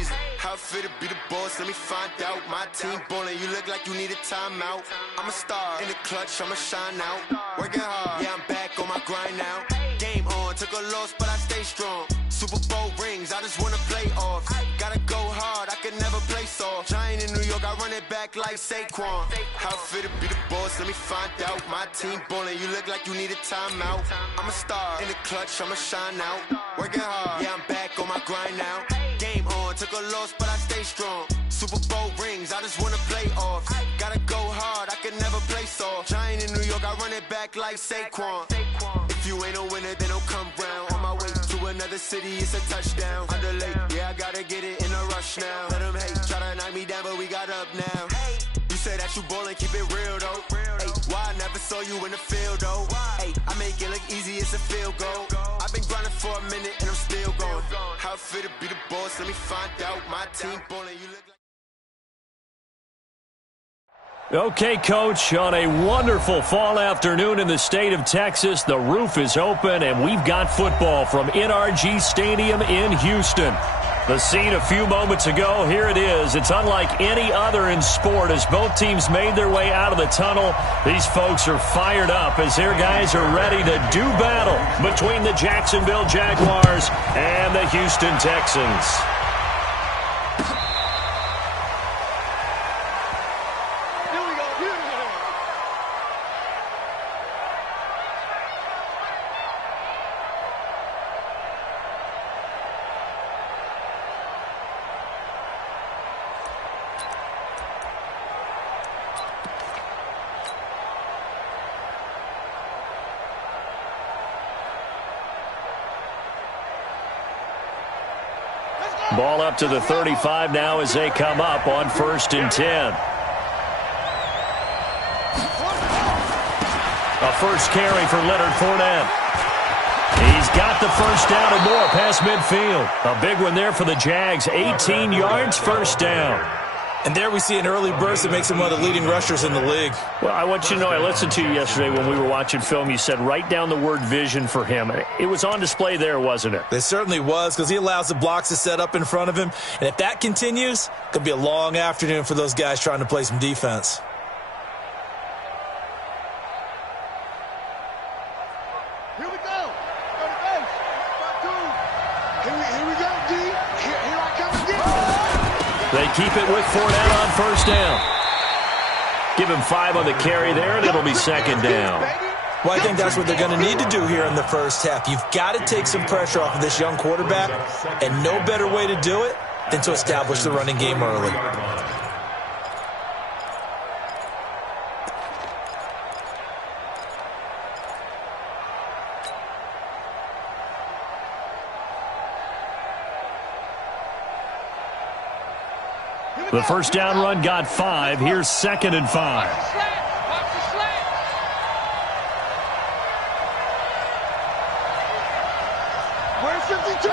season. How fit to be the boss, let me find out. My team ballin', you look like you need a timeout. I'm a star, in the clutch, I'ma shine out. Working hard, yeah, I'm back on my grind now. Game on, took a loss, but I stay strong. Super Bowl rings, I just wanna play off. Gotta go hard, I can never play soft. Giant in New York, I run it back like Saquon. How fit to be the boss, let me find out. My team ballin', you look like you need a timeout. I'm a star, in the clutch, I'ma shine out. Working hard, yeah, I'm back on my grind now. Game on, took a loss, but I stay strong. Super Bowl rings, I just wanna play off. Gotta go hard, I can never play soft. Giant in New York, I run it back like Saquon. If you ain't a winner, then don't come round. On my way to another city, it's a touchdown. Underlay, yeah, I gotta get it in a rush now. Let them hate, try to knock me down, but we got up now. You say that you ballin', keep it real though. Hey, why I never saw you in the field though? Hey, I make it look easy, it's a field goal. I've been grinding for a minute and I'm still going. How fit to be the boss, let me find out. My team ballin', you look like... Okay, Coach, on a wonderful fall afternoon in the state of Texas, the roof is open and we've got football from NRG Stadium in Houston. The scene a few moments ago, here it is. It's unlike any other in sport as both teams made their way out of the tunnel. These folks are fired up as their guys are ready to do battle between the Jacksonville Jaguars and the Houston Texans. Ball up to the 35 now as they come up on 1st and 10. A first carry for Leonard Fournette. He's got the first down and more past midfield. A big one there for the Jags. 18 yards, first down. And there we see an early burst that makes him one of the leading rushers in the league. Well, I want you to know, I listened to you yesterday when we were watching film. You said write down the word vision for him. It was on display there, wasn't it? It certainly was, because he allows the blocks to set up in front of him. And if that continues, it could be a long afternoon for those guys trying to play some defense. Here we go. Here we go, D. Here I come again. They keep it with Fournette on first down. Give him 5 on the carry there, and it'll be second down. Well, I think that's what they're going to need to do here in the first half. You've got to take some pressure off of this young quarterback, and no better way to do it than to establish the running game early. The first down run got 5. Here's 2nd and 5. Watch the slant. Where's 52?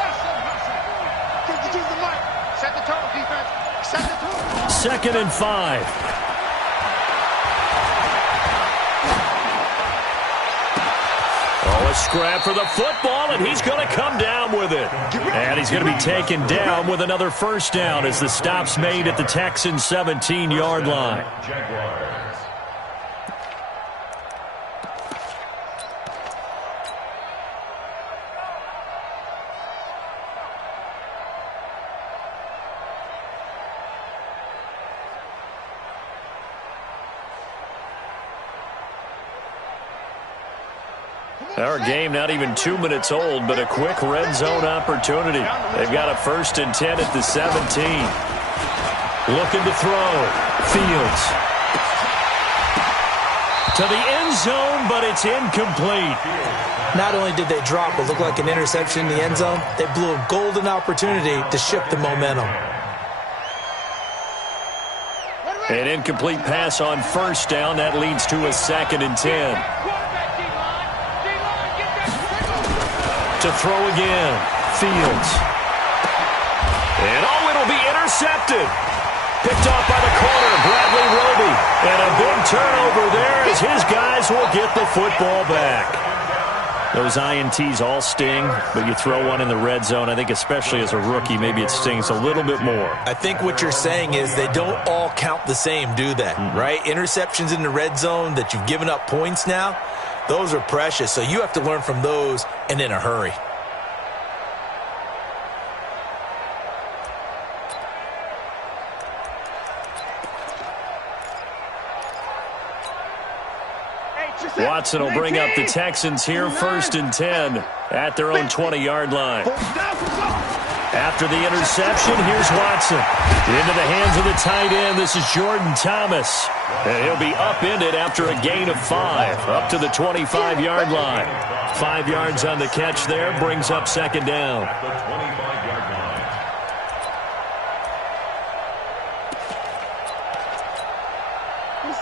52 the mark. Set the total, defense. Set the total. 2nd and 5. Oh, a scrap for the football, and he's going to come down with it. And he's going to be taken down with another first down as the stop's made at the Texans' 17-yard line. Our game not even 2 minutes old, but a quick red zone opportunity. They've got a 1st and 10 at the 17. Looking to throw. Fields. To the end zone, but it's incomplete. Not only did they drop what looked like an interception in the end zone, they blew a golden opportunity to shift the momentum. An incomplete pass on first down. That leads to a 2nd and 10. To throw again. Fields. And it'll be intercepted. Picked off by the corner, Bradley Roby. And a big turnover there as his guys will get the football back. Those INTs all sting, but you throw one in the red zone. I think especially as a rookie, maybe it stings a little bit more. I think what you're saying is they don't all count the same, do they? Right? Interceptions in the red zone that you've given up points now, those are precious. So you have to learn from those and in a hurry. Watson will bring up the Texans here, 1st and 10 at their own 20-yard line. After the interception, here's Watson. Into the hands of the tight end. This is Jordan Thomas. And he'll be upended after a gain of 5, up to the 25-yard line. 5 yards on the catch there, brings up 2nd down.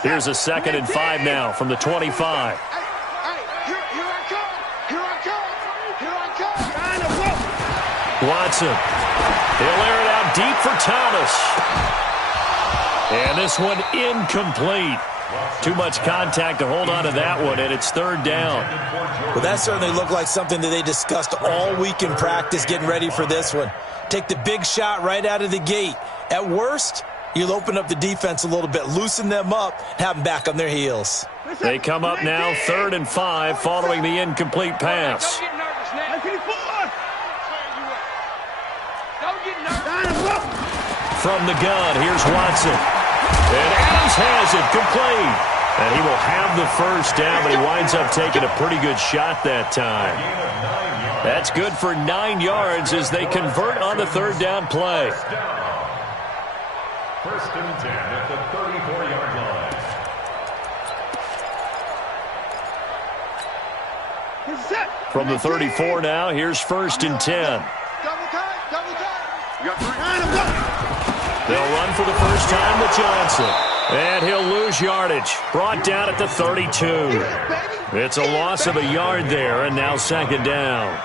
Here's a 2nd and 5 now from the 25. Here I come. Here I come. Watson. He'll air it out deep for Thomas. And this one incomplete. Too much contact to hold on to that one, and it's 3rd down. Well, that certainly looked like something that they discussed all week in practice getting ready for this one. Take the big shot right out of the gate. At worst, you'll open up the defense a little bit, loosen them up, have them back on their heels. They come up now 3rd and 5 following the incomplete pass. From the gun, here's Watson. And Adams has it, complete. And he will have the 1st down, but he winds up taking a pretty good shot that time. That's good for 9 yards as they convert on the 3rd down play. 1st and 10 at the 34-yard line. From the 34 now, here's 1st and 10. They'll run for the first time with Johnson. And he'll lose yardage. Brought down at the 32. It's a loss of a yard there, and now 2nd down.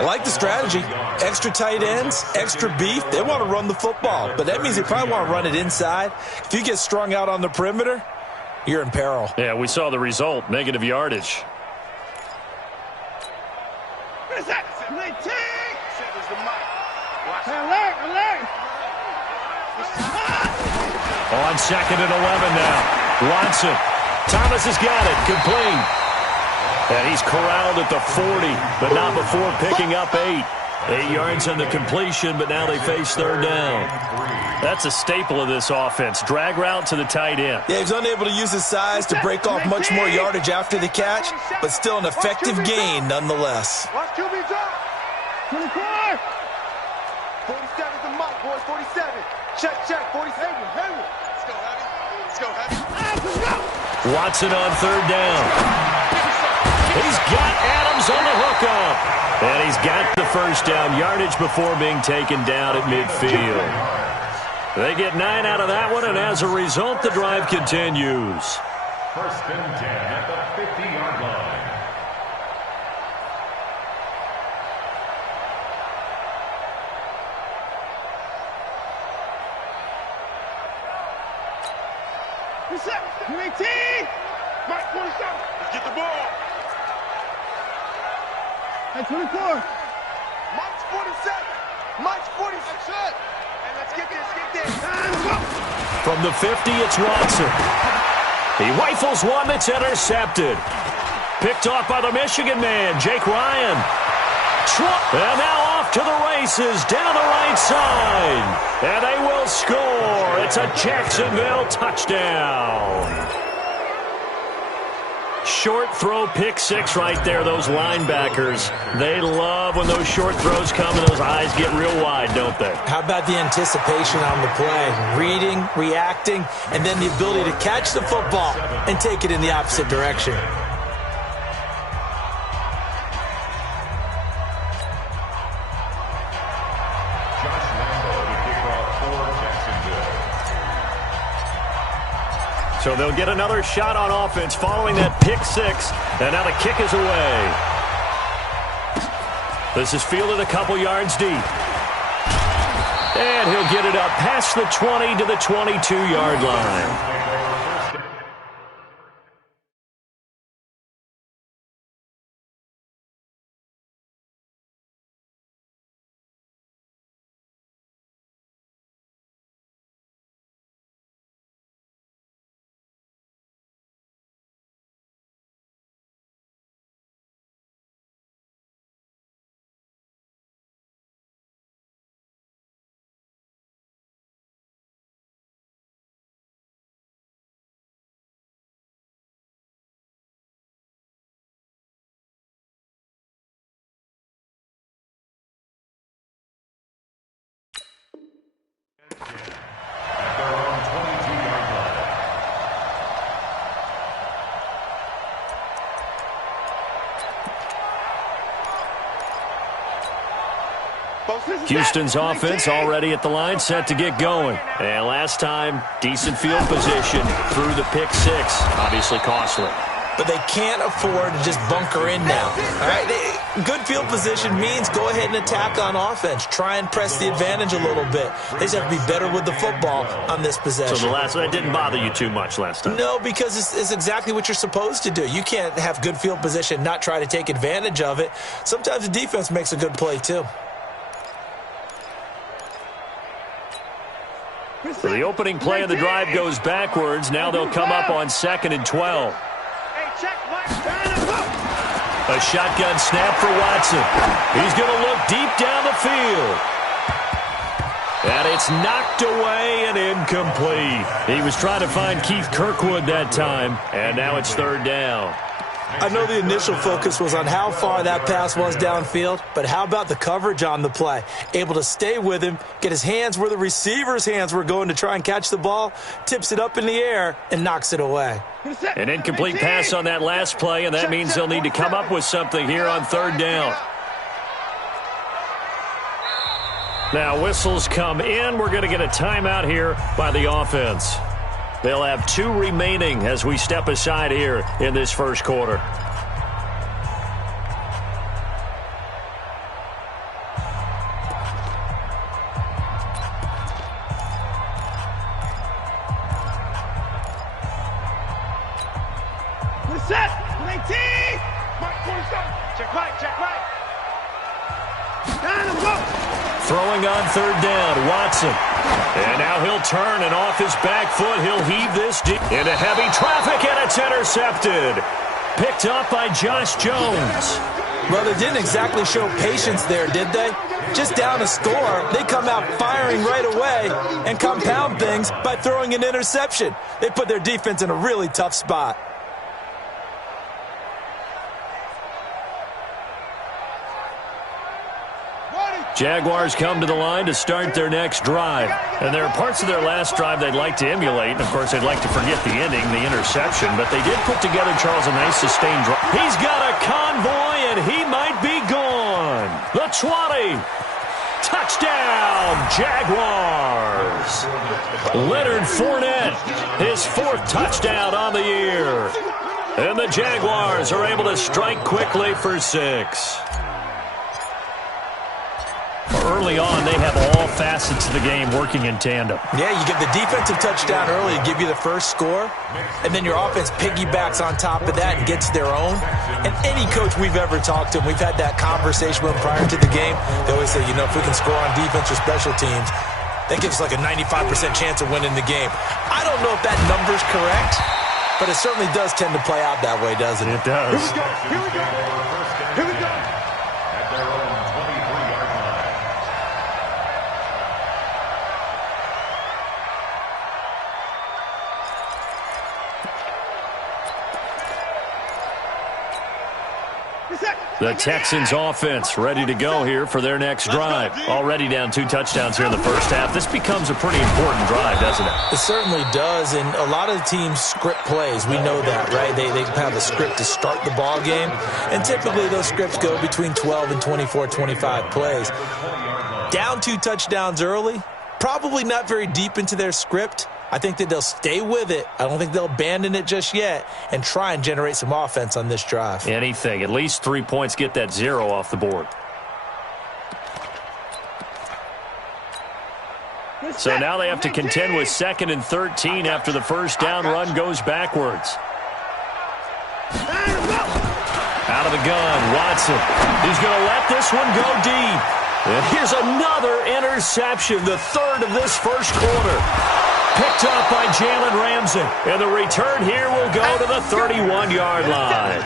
I like the strategy. Extra tight ends, extra beef. They want to run the football, but that means they probably want to run it inside. If you get strung out on the perimeter, you're in peril. Yeah, we saw the result, negative yardage. On 2nd and 11 now. Watson. Thomas has got it. Complete. And he's corralled at the 40, but not before picking up 8. 8 yards on the completion, but now they face 3rd down. That's a staple of this offense. Drag route to the tight end. Yeah, he's unable to use his size to break off much more yardage after the catch, but still an effective gain nonetheless. Watch QB drop. 24. 47's the mark, boys. 47. Check. 47. Let's go, Heavy. Watson on 3rd down. He's got Adams on the hookup. And he's got the 1st down yardage before being taken down at midfield. They get 9 out of that one, and as a result, the drive continues. 1st and 10 at the 50-yard line. Mark 47. Let's get the ball. Hey, 24. Mark's 47. Mark's 46. And let's get this. From the 50, it's Watson. He rifles one that's intercepted. Picked off by the Michigan man, Jake Ryan. And now off to the races down the right side. And they will score. It's a Jacksonville touchdown. Short throw, pick 6 right there. Those linebackers, they love when those short throws come and those eyes get real wide, don't they? How about the anticipation on the play? Reading, reacting, and then the ability to catch the football and take it in the opposite direction. So they'll get another shot on offense following that pick 6. And now the kick is away. This is fielded a couple yards deep. And he'll get it up past the 20 to the 22-yard line. Houston's offense already at the line, set to get going. And last time, decent field position through the pick six. Obviously costly. But they can't afford to just bunker in now. All right, good field position means go ahead and attack on offense. Try and press the advantage a little bit. They just have to be better with the football on this possession. So that didn't bother you too much last time? No, because it's exactly what you're supposed to do. You can't have good field position, not try to take advantage of it. Sometimes the defense makes a good play too. So the opening play of the drive goes backwards. Now they'll come up on 2nd and 12. A shotgun snap for Watson. He's going to look deep down the field. And it's knocked away and incomplete. He was trying to find Keith Kirkwood that time, and now it's 3rd down. I know the initial focus was on how far that pass was downfield, but how about the coverage on the play? Able to stay with him, get his hands where the receiver's hands were going to try and catch the ball, tips it up in the air, and knocks it away. An incomplete pass on that last play, and that means they'll need to come up with something here on 3rd down. Now whistles come in. We're going to get a timeout here by the offense. They'll have 2 remaining as we step aside here in this first quarter. Set. 19. Mark 47. Check right. Down and go. Throwing on 3rd down, Watson. And now he'll turn, and off his back foot, he'll heave this deep into heavy traffic, and it's intercepted. Picked up by Josh Jones. Well, they didn't exactly show patience there, did they? Just down a score, they come out firing right away and compound things by throwing an interception. They put their defense in a really tough spot. Jaguars come to the line to start their next drive. And there are parts of their last drive they'd like to emulate. And, of course, they'd like to forget the ending, the interception. But they did put together, Charles, a nice sustained drive. He's got a convoy, and he might be gone. The 20. Touchdown, Jaguars. Leonard Fournette, his 4th touchdown on the year. And the Jaguars are able to strike quickly for 6. Early on, they have all facets of the game working in tandem. Yeah, you get the defensive touchdown early to give you the first score, and then your offense piggybacks on top of that and gets their own. And any coach we've ever talked to, and we've had that conversation with them prior to the game, they always say, if we can score on defense or special teams, that gives us like a 95% chance of winning the game. I don't know if that number's correct, but it certainly does tend to play out that way, doesn't it? It does. Here we go. The Texans offense ready to go here for their next drive. Already down 2 touchdowns here in the first half. This becomes a pretty important drive, doesn't it? It certainly does, and a lot of the teams script plays. We know that, right? They have a script to start the ball game, and typically those scripts go between 12 and 24, 25 plays. Down 2 touchdowns early, probably not very deep into their script. I think that they'll stay with it. I don't think they'll abandon it just yet and try and generate some offense on this drive. Anything. At least 3 points, get that 0 off the board. So now they have to contend with 2nd and 13 after the first down run goes backwards. Out of the gun, Watson. He's going to let this one go deep. And here's another interception, the 3rd of this first quarter. Picked up by Jalen Ramsey. And the return here will go to the 31-yard line.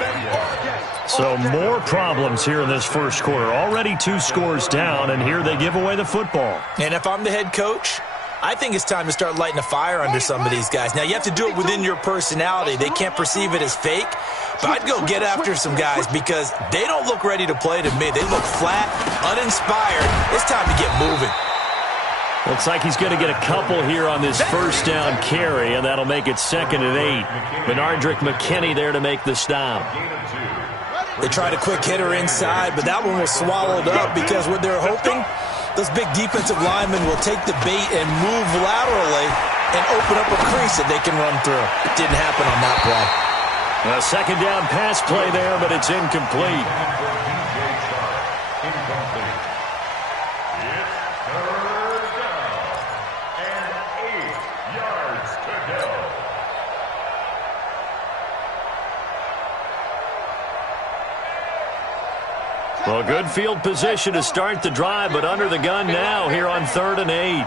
So more problems here in this first quarter. Already 2 scores down, and here they give away the football. And if I'm the head coach, I think it's time to start lighting a fire under some of these guys. Now, you have to do it within your personality. They can't perceive it as fake. But I'd go get after some guys because they don't look ready to play to me. They look flat, uninspired. It's time to get moving. Looks like he's going to get a couple here on this first down carry, and that'll make it 2nd and 8. Benardrick McKinney there to make the stop. They tried a quick hitter inside, but that one was swallowed up because what they're hoping Those big defensive linemen will take the bait and move laterally and open up a crease that they can run through. Didn't happen on that play. A second down pass play there, but it's incomplete. Well, good field position to start the drive, but under the gun now here on 3rd and 8.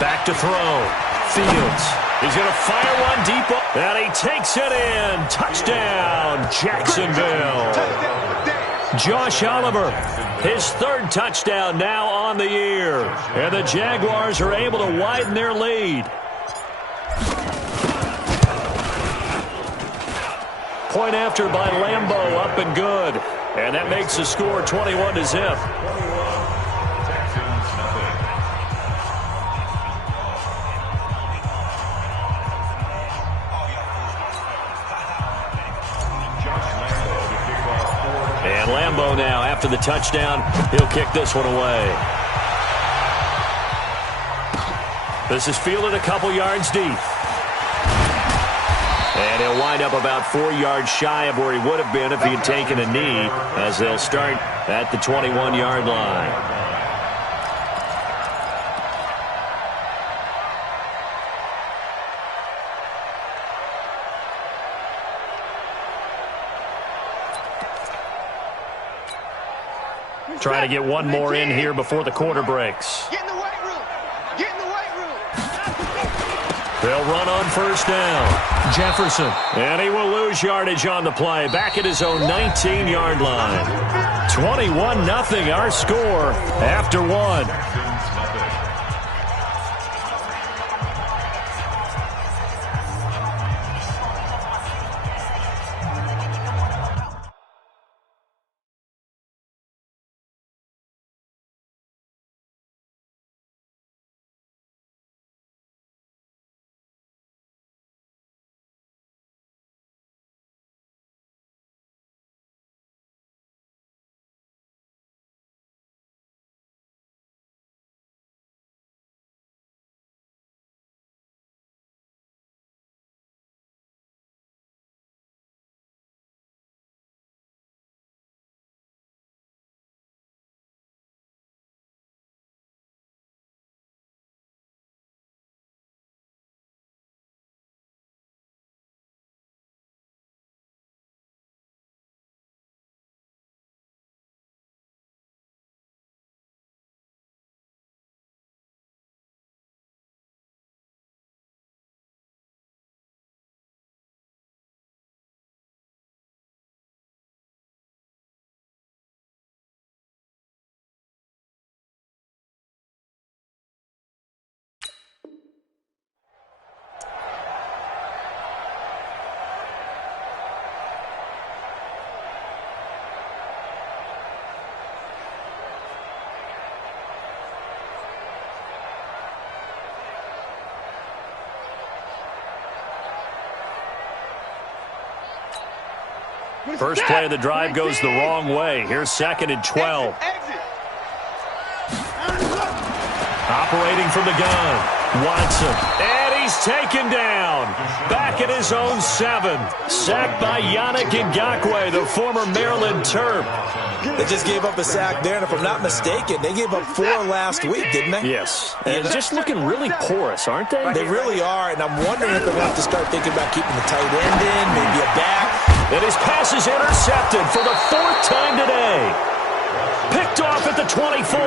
Back to throw. Fields. He's going to fire one deep, and he takes it in. Touchdown, Jacksonville. Josh Oliver, his 3rd touchdown now on the year. And the Jaguars are able to widen their lead. Point after by Lambeau, up and good. And that makes the score 21-0. And Lambeau now, after the touchdown, he'll kick this one away. This is fielded a couple yards deep. And he'll wind up about 4 yards shy of where he would have been if he had taken a knee, as they'll start at the 21-yard line. Trying to get one more in here before the quarter breaks. Get in the weight room. Get in the weight room. They'll run on 1st down. Jefferson. And he will lose yardage on the play. Back at his own 19-yard line. 21-0 our score after 1. First play of the drive goes the wrong way. Here's 2nd and 12. Operating from the gun. Watson. And he's taken down. Back at his own 7. Sacked by Yannick Ngakoue, the former Maryland Terp. They just gave up a sack there, and if I'm not mistaken, they gave up 4 last week, didn't they? Yes. And just looking really porous, aren't they? They really are, and I'm wondering if they're going to have to start thinking about keeping the tight end in, maybe a back. And his pass is intercepted for the 4th time today. Picked off at the 24.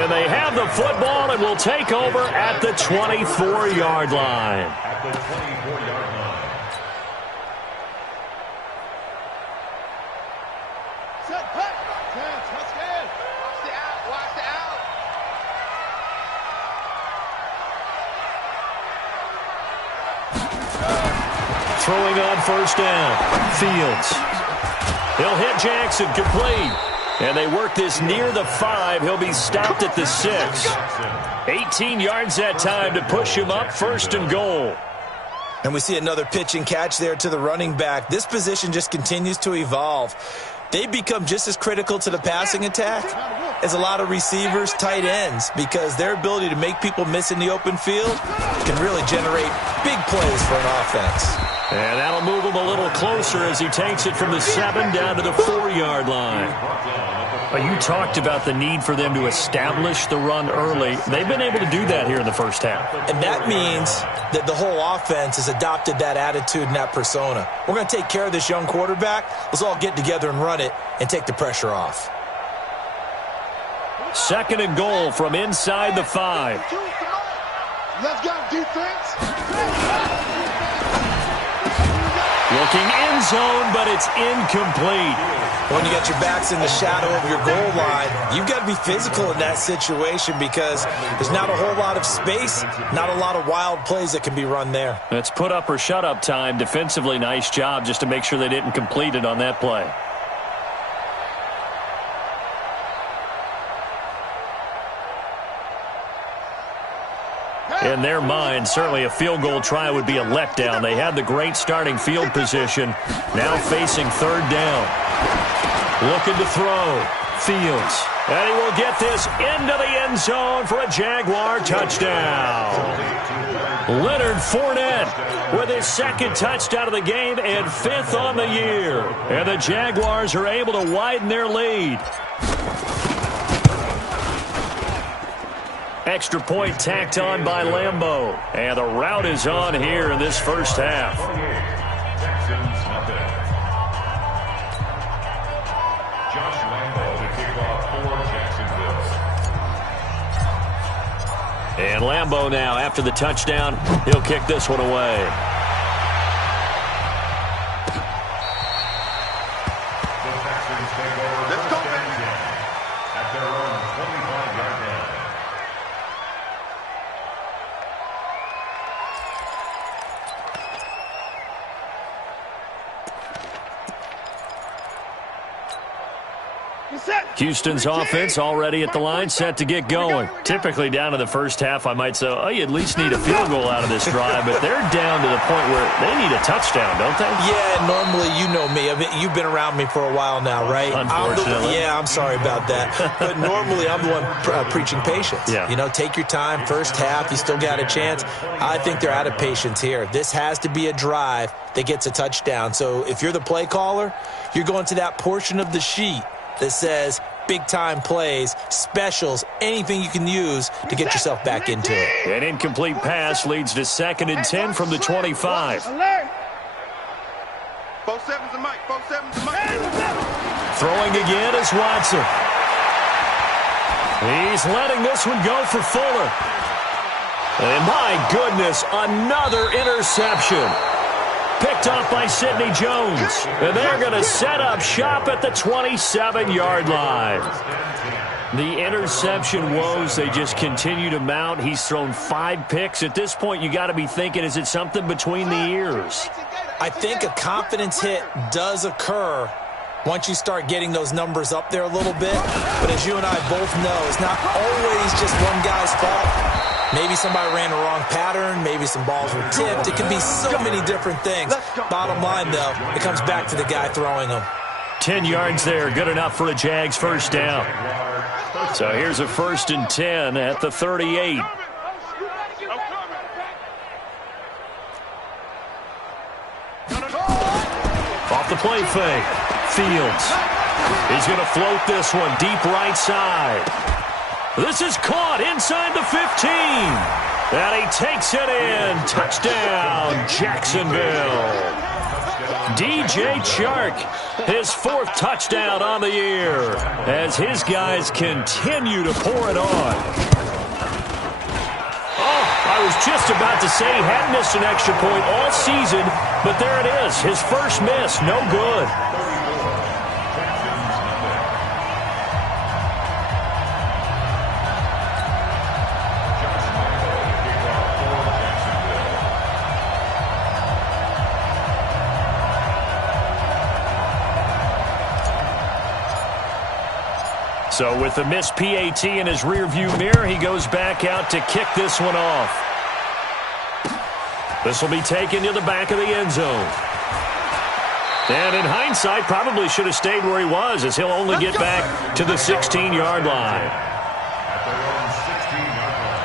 And they have the football and will take over at the 24-yard line. At the 24-yard line. Set, put. Touchdown. Watch the out. Watch the out. Throwing on 1st down. Fields. He'll hit Jackson, complete. And they work this near the 5. He'll be stopped at the 6. 18 yards that time to push him up 1st and goal. And we see another pitch and catch there to the running back. This position just continues to evolve. They become just as critical to the passing attack as a lot of receivers, tight ends, because their ability to make people miss in the open field can really generate big plays for an offense. And that'll move him a little closer as he takes it from the 7 down to the 4-yard line. You talked about the need for them to establish the run early. They've been able to do that here in the first half. And that means that the whole offense has adopted that attitude and that persona. We're going to take care of this young quarterback. Let's all get together and run it and take the pressure off. 2nd and goal from inside the 5. Let's go, defense. Looking end zone, but it's incomplete. When you got your backs in the shadow of your goal line, you've got to be physical in that situation because there's not a whole lot of space, not a lot of wild plays that can be run there. It's put up or shut up time. Defensively, nice job just to make sure they didn't complete it on that play. In their mind, certainly a field goal try would be a letdown. They had the great starting field position. Now facing 3rd down. Looking to throw. Fields. And he will get this into the end zone for a Jaguar touchdown. Leonard Fournette with his 2nd touchdown of the game and 5th on the year. And the Jaguars are able to widen their lead. Extra point tacked on by Lambeau. And the route is on here in this first half. Josh Lambeau to kick off for Jacksonville. And Lambeau now, after the touchdown, he'll kick this one away. The Texans take over. Let's go, baby. At their own 25-yard line. Houston's offense already at the line, set to get going. Typically down to the first half, I might say, oh, you at least need a field goal out of this drive, but they're down to the point where they need a touchdown, don't they? Yeah, normally, you know me. I mean, you've been around me for a while now, right? Unfortunately. I'm sorry about that. But normally, I'm the one preaching patience. Yeah. You know, take your time. First half, you still got a chance. I think they're out of patience here. This has to be a drive that gets a touchdown. So if you're the play caller, you're going to that portion of the sheet that says big-time plays, specials, anything you can use to get yourself back into it. An incomplete pass leads to 2nd and 10 from the 25. 4-7's the mic. 4-7's the mic. Throwing again is Watson. He's letting this one go for Fuller. And my goodness, another interception. Picked off by Sidney Jones. And they're going to set up shop at the 27-yard line. The interception woes, they just continue to mount. He's thrown 5 picks. At this point, you got to be thinking, is it something between the ears? I think a confidence hit does occur once you start getting those numbers up there a little bit. But as you and I both know, it's not always just one guy's fault. Maybe somebody ran a wrong pattern. Maybe some balls were tipped. It can be so many different things. Bottom line, though, it comes back to the guy throwing them. 10 yards there, good enough for a Jags first down. So here's a 1st and 10 at the 38. Off the play fake. Fields. He's going to float this one deep right side. This is caught inside the 15. And he takes it in. Touchdown, Jacksonville. DJ Chark, his 4th touchdown on the year as his guys continue to pour it on. Oh, I was just about to say he hadn't missed an extra point all season, but there it is, his first miss, no good. So with the missed PAT in his rearview mirror, he goes back out to kick this one off. This will be taken to the back of the end zone. And in hindsight, probably should have stayed where he was, as he'll only get back to the 16-yard line. At their own 16-yard line.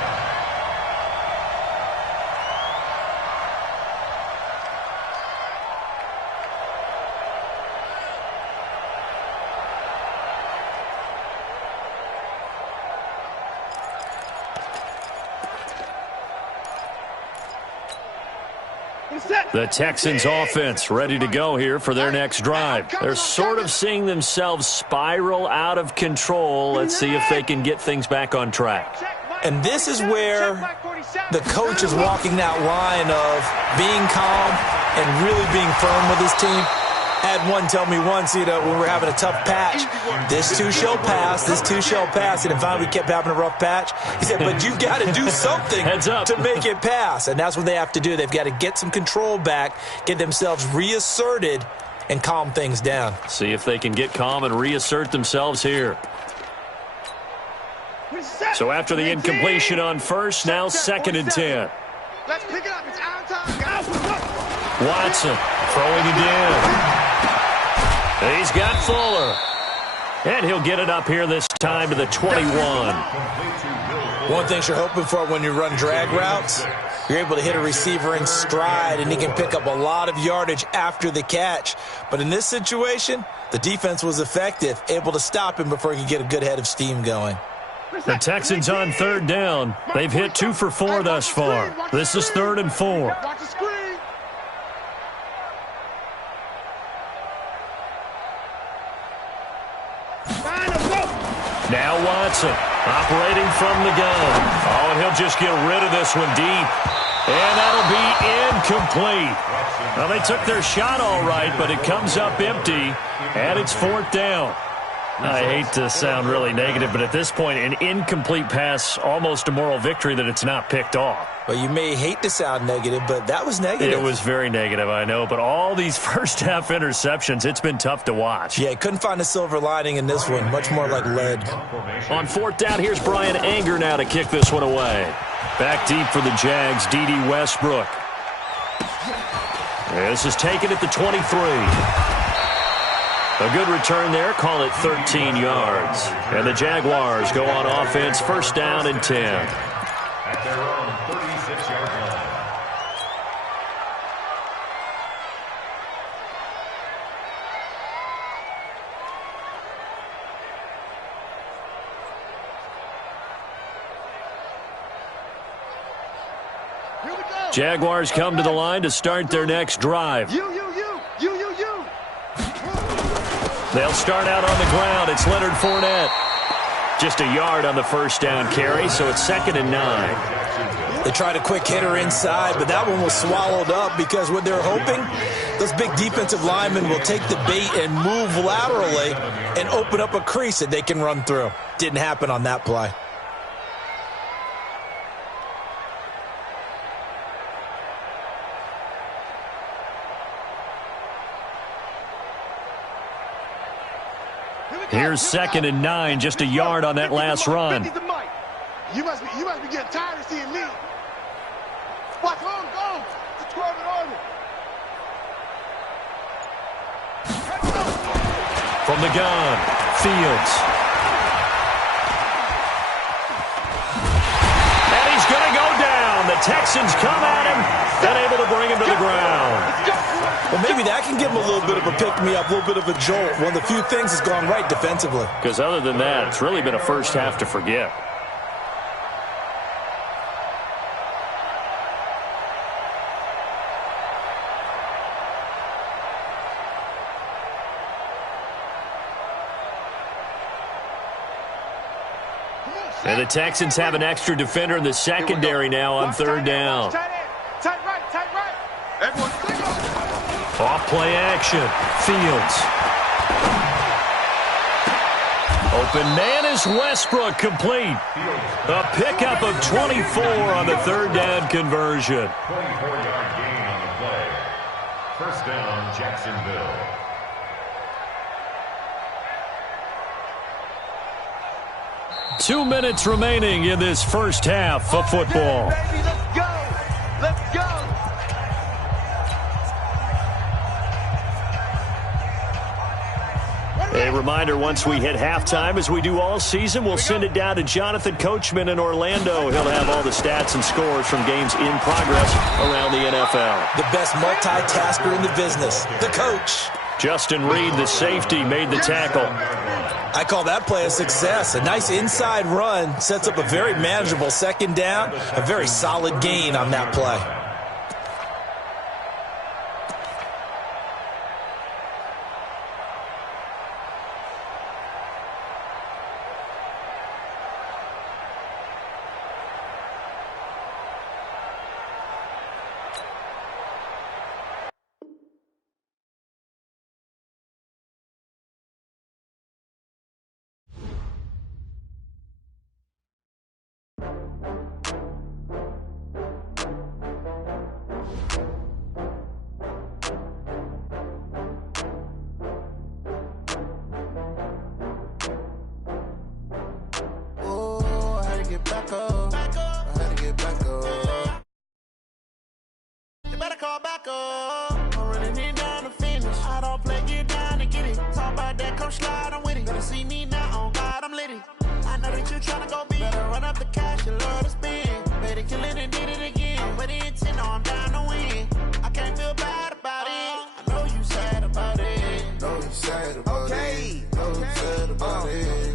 The Texans offense ready to go here for their next drive. They're sort of seeing themselves spiral out of control. Let's see if they can get things back on track. And this is where the coach is walking that line of being calm and really being firm with his team. I had one tell me once, when we're having a tough patch, this too shall pass, this too shall pass. And finally we kept having a rough patch. He said, but you've got to do something to make it pass. And that's what they have to do. They've got to get some control back, get themselves reasserted, and calm things down. See if they can get calm and reassert themselves here. So after the incompletion on first, now 2nd and 10. Let's pick it up. It's our time. Watson throwing again. He's got Fuller. And he'll get it up here this time to the 21. One thing you're hoping for when you run drag routes, you're able to hit a receiver in stride, and he can pick up a lot of yardage after the catch. But in this situation, the defense was effective, able to stop him before he could get a good head of steam going. The Texans on 3rd down. They've hit 2 for 4 thus far. This is 3rd and 4. Watch the screen. Now Watson operating from the gun. Oh, and he'll just get rid of this one deep. And that'll be incomplete. Well, they took their shot all right, but it comes up empty, and it's 4th down. I hate to sound really negative, but at this point, an incomplete pass, almost a moral victory that it's not picked off. Well, you may hate to sound negative, but that was negative. It was very negative, I know, but all these first-half interceptions, it's been tough to watch. Yeah, couldn't find a silver lining in this one, much more like lead. On 4th down, here's Brian Anger now to kick this one away. Back deep for the Jags, D.D. Westbrook. This is taken at the 23. A good return there, call it 13 yards. And the Jaguars go on offense, 1st down and 10. At their own 36-yard line. Jaguars come to the line to start their next drive. You. They'll start out on the ground. It's Leonard Fournette. Just a yard on the 1st down carry, so it's 2nd and 9. They tried a quick hitter inside, but that one was swallowed up because what they're hoping, those big defensive linemen will take the bait and move laterally and open up a crease that they can run through. Didn't happen on that play. Here's 2nd and 9, just a yard on that last run. You must be getting tired of seeing me. Watch, go. It's 12 and on it. From the gun, Fields. And he's going to go down. The Texans come at him, then able to bring him to the ground. Well, maybe that can give him a little bit of a pick-me-up, a little bit of a jolt. One of the few things that's gone right defensively. Because other than that, it's really been a first half to forget. And the Texans have an extra defender in the secondary now on 3rd down. Tight right. Everyone, Off play action. Fields. Open man is Westbrook, complete. A pickup of 24 on the 3rd down conversion. 24-yard gain on the play. 1st down, Jacksonville. Two minutes remaining in this first half of football. Baby, let's go. A reminder, once we hit halftime, as we do all season, we'll send it down to Jonathan Coachman in Orlando. He'll have all the stats and scores from games in progress around the NFL. The best multitasker in the business, the coach. Justin Reed, the safety, made the tackle. I call that play a success. A nice inside run sets up a very manageable second down, a very solid gain on that play.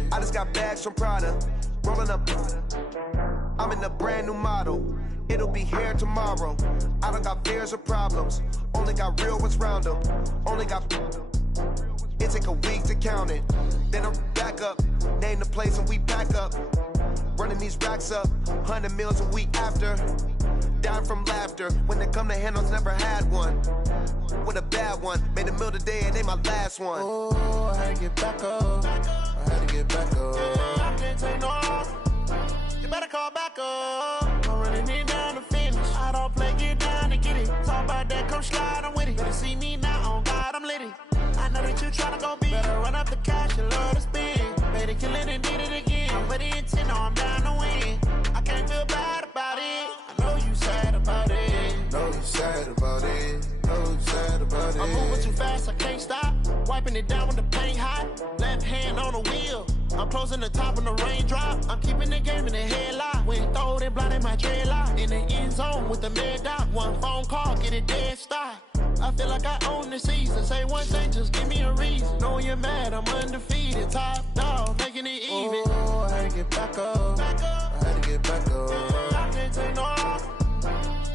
I just got bags from Prada, rolling up. I'm in a brand new model. It'll be here tomorrow. I don't got fears or problems. Only got real ones round them. Only got. It take a week to count it. Then I'm back up. Name the place and we back up. Running these racks up. 100 meals a week after. Down from laughter. When they come to handles, never had one. With a bad one. Made a meal today and they my last one. Oh, I had to get back up. I had to get back up. I can't take no off. You better call back up. I'm running it down to finish. I don't play, get down to get it. Talk about that, come slide, I'm with it. Better see me now, on God, I'm litty. I know that you tryna go big. Better run up the cash, you love to spend. Made it, kill it, and did it again. With the intent, no, I'm down to win. I can't feel bad about it. I know you sad about it. Know you sad about it. Know you sad about it. I'm moving too fast, I can't stop. Wiping it down when the paint hot. Left hand on the wheel. I'm closing the top when the raindrop. I'm keeping the game in the headlock. When throwed and blinded my dreadlock. In the end zone with the mad dot. One phone call, get it dead stop. I feel like I own the season. Say one thing, just give me a reason. Knowing you're mad, I'm undefeated. Top dog, making it even. Oh, I had to get back up. I had to get back up. I can't take no off.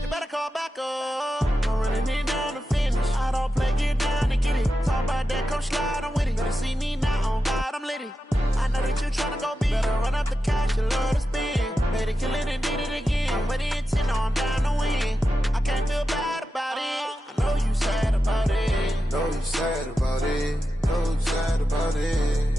You better call back up. I'm running it down to finish. I don't play, get down to get it. Talk about that, come slide, I'm with it. Better see me now, on God, I'm litty. I know that you tryna go big. Better run up the cash, you love to spend. Made it, kill it, and did it again. With the intent, no, I'm down to win. I can't feel bad about it. I know you sad about it. Know you sad about it. Know you sad about it.